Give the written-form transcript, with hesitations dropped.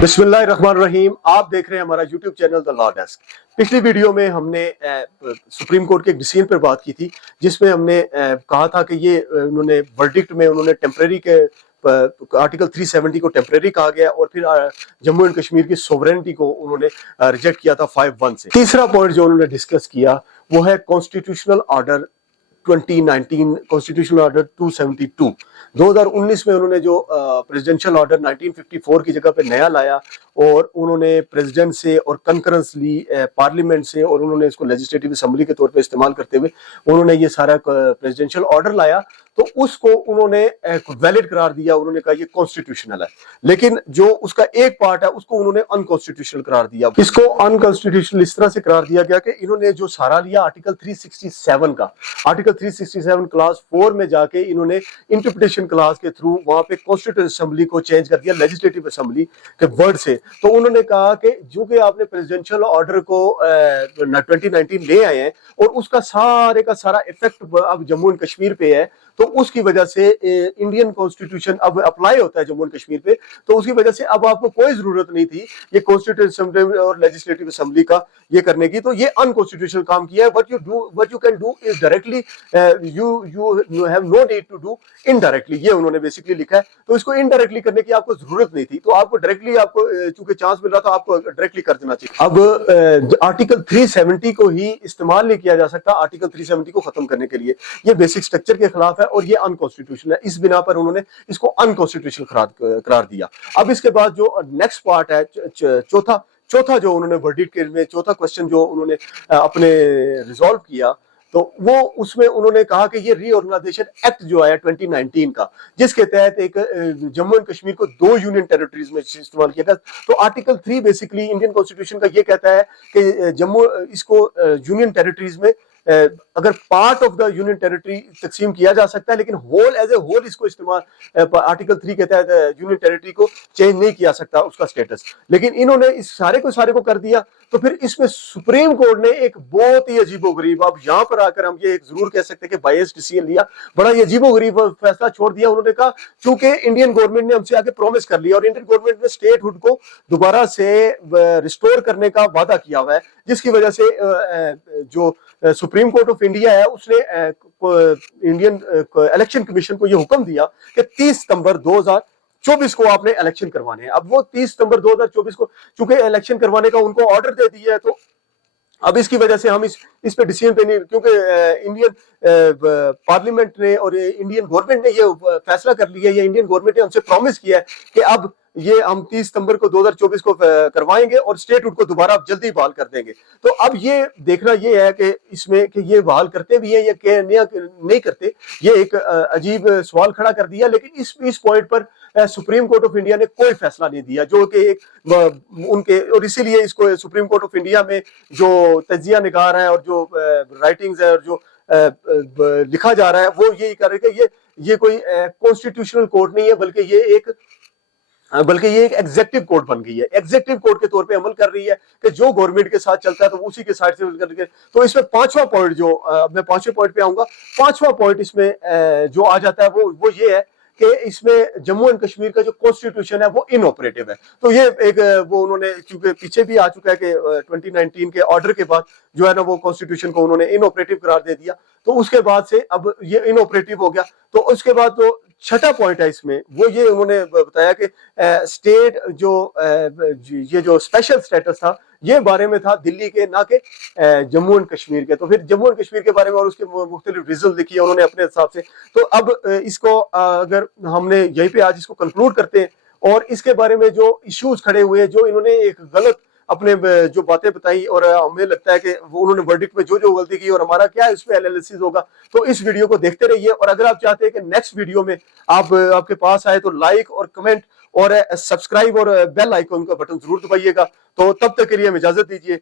बिस्मिल्लाहिर्रहमानिर्रहीम। आप देख रहे हैं हमारा YouTube channel the law desk. पिछली वीडियो में हमने सुप्रीम कोर्ट के एक डिसीजन पर बात की थी, जिसमें हमने कहा था कि ये उन्होंने वर्डिक्ट में उन्होंने टेम्परेरी के आर्टिकल 370 को टेम्परेरी कहा गया और फिर जम्मू एंड कश्मीर की सोवरेनिटी को उन्होंने रिजेक्ट किया था 5-1 से। तीसरा पॉइंट जो उन्होंने डिस्कस किया वो है कॉन्स्टिट्यूशनल ऑर्डर 2019, कॉन्स्टिट्यूशनल ऑर्डर 272। 2019 में उन्होंने जो प्रेसिडेंशियल ऑर्डर 1954 की जगह पे नया लाया और उन्होंने प्रेसिडेंट से और कंकरेंस ली पार्लियामेंट से, और उन्होंने इसको लेजिस्लेटिव असेंबली के तौर पे इस्तेमाल करते हुए उन्होंने ये सारा प्रेसिडेंशियल ऑर्डर लाया, तो उसको उन्होंने वैलिड करार दिया। उन्होंने कहा ये कॉन्स्टिट्यूशनल है, लेकिन जो उसका एक पार्ट है उसको उन्होंने अनकॉन्स्टिट्यूशनल करार दिया। इसको अनकॉन्स्टिट्यूशनल इस तरह से करार दिया गया कि इन्होंने जो सारा लिया आर्टिकल 367 का, आर्टिकल 367 क्लास 4 में जाके इन्होंने इंटरप्रिटेशन क्लास के थ्रू वहां पे कॉन्स्टिट्यूशन असेंबली को चेंज कर दिया लेजिस्लेटिव असेंबली के वर्ड से। तो उन्होंने कहा कि जो कि आपने प्रेसिडेंशियल ऑर्डर को 2019 ले आए हैं और उसका सारे का सारा इफेक्ट अब जम्मू एंड कश्मीर पे है, तो उसकी वजह से इंडियन कॉन्स्टिट्यूशन अब अप्लाई होता है जम्मू एंड कश्मीर पे, तो उसकी वजह से अब आपको कोई जरूरत नहीं थी ये कॉन्स्टिट्यूशन असेंबली और लेजिस्लेटिव असेंबली का ये करने की। तो ये अनकॉन्स्टिट्यूशनल काम किया है। What you can do is directly, you have no need to do indirectly, ये उन्होंने बेसिकली लिखा है। तो इसको इनडायरेक्टली करने की आपको जरूरत नहीं थी, तो आपको डायरेक्टली, आपको चूंकि चांस मिल रहा था, आपको डायरेक्टली कर देना चाहिए। अब आर्टिकल 370 को ही इस्तेमाल नहीं किया जा सकता आर्टिकल 370 को खत्म करने के लिए, ये बेसिक स्ट्रक्चर के खिलाफ है और ये अनकॉन्स्टिट्यूशनल है। इस बिना पर उन्होंने इसको अनकॉन्स्टिट्यूशनल करार दिया। अब इसके बाद जो नेक्स्ट पार्ट है, चौथा जो उन्होंने वर्डिक्ट में चौथा क्वेश्चन जो उन्होंने अपने रिजॉल्व किया, तो वो उसमें उन्होंने कहा कि ये रीऑर्गेनाइजेशन एक्ट जो आया 2019 का, जिसके तहत एक जम्मू एंड कश्मीर को 2 यूनियन टेरिटरीज में इस्तेमाल किया गया। तो आर्टिकल 3 बेसिकली इंडियन कॉन्स्टिट्यूशन का ये कहता है कि जम्मू इसको यूनियन टेरिटरीज में अगर part of the union territory तकसीम किया जा सकता है, लेकिन होल एज ए होल इसको इस्तेमाल आर्टिकल 3 के तहत यूनियन टेरिटरी को चेंज नहीं किया सकता उसका स्टेटस। लेकिन इन्होंने इस सारे को कर दिया। तो फिर इसमें सुप्रीम कोर्ट ने एक बहुत ही अजीबोगरीब, अब यहां पर आकर हम ये जरूर कह सकते हैं कि बायस्ड डिसीजन लिया, बड़ा ही अजीबोगरीब फैसला छोड़ दिया। उन्होंने कहा चूंकि इंडियन गवर्नमेंट ने हमसे आगे प्रॉमिस कर लिया और इंडियन गवर्नमेंट ने स्टेटहुड को दोबारा से रिस्टोर करने का वादा किया हुआ है, जिसकी वजह से जो सुप्रीम कोर्ट ऑफ इंडिया है उसने इंडियन इलेक्शन कमीशन को यह हुक्म दिया कि 30 सितंबर 2024 को आपने इलेक्शन करवाने हैं। अब वो 30 सितंबर 2024 को चूंकि इलेक्शन करवाने का उनको ऑर्डर दे दिया है, तो अब इसकी वजह से हम इस पे डिसीजन पे नहीं, क्योंकि इंडियन पार्लियामेंट ने और इंडियन गवर्नमेंट ने ये फैसला कर लिया, ये इंडियन गवर्नमेंट ने हमसे प्रॉमिस किया है कि अब ये हम 30 सितंबर को 2024 को करवाएंगे और स्टेटहुड को दोबारा जल्दी बहाल कर देंगे। तो अब ये देखना ये है कि इसमें कि ये बहाल करते भी है या नहीं करते, ये एक अजीब सवाल खड़ा कर दिया। लेकिन इस पॉइंट पर सुप्रीम कोर्ट ऑफ इंडिया ने कोई फैसला नहीं दिया, जो कि एक उनके, और इसीलिए इसको सुप्रीम कोर्ट ऑफ इंडिया में जो तज्जिया निगार है और जो राइटिंग्स है और जो लिखा जा रहा है वो यही कर रहे कि ये कोई कॉन्स्टिट्यूशनल कोर्ट नहीं है, बल्कि ये एक एग्जेक्टिव कोर्ट बन गई है। एग्जेक्टिव कोर्ट के तौर पे अमल कर रही है कि जो गवर्नमेंट के साथ चलता है तो उसी के साथ से करके। तो इसमें पांचवा पॉइंट जो मैं पांचवें पॉइंट पे आऊंगा, पांचवा पॉइंट इसमें जो आ जाता है वो ये है कि इसमें जम्मू एंड कश्मीर का जो कॉन्स्टिट्यूशन है वो इनऑपरेटिव है। तो ये एक वो उन्होंने, क्योंकि पीछे भी आ चुका है कि 2019 के ऑर्डर के बाद जो है ना वो कॉन्स्टिट्यूशन को उन्होंने इनऑपरेटिव करार दे दिया, तो उसके बाद से अब ये इनऑपरेटिव हो गया। तो उसके बाद तो छठा पॉइंट है इसमें, वो ये उन्होंने बताया कि स्टेट ये जो स्पेशल स्टेटस था ये बारे में था दिल्ली के, ना कि जम्मू एंड कश्मीर के। तो फिर जम्मू एंड कश्मीर के बारे में और उसके मुख्तलिफ रीजन लिखी है उन्होंने अपने हिसाब से। तो अब इसको अगर हमने यहीं पे आज इसको कंक्लूड करते हैं, और इसके बारे में जो इश्यूज खड़े हुए, जो इन्होंने एक गलत अपने जो बातें बताई, और हमें लगता है कि वो उन्होंने वर्डिक्ट में जो गलती की और हमारा क्या इस पे एनालिसिस होगा, तो इस वीडियो को देखते रहिए। और अगर आप चाहते हैं कि नेक्स्ट वीडियो में आपके पास आए तो लाइक और कमेंट और सब्सक्राइब और बेल आइकन का बटन जरूर दबाइएगा। तो तब तक के लिए हमें इजाजत दीजिए।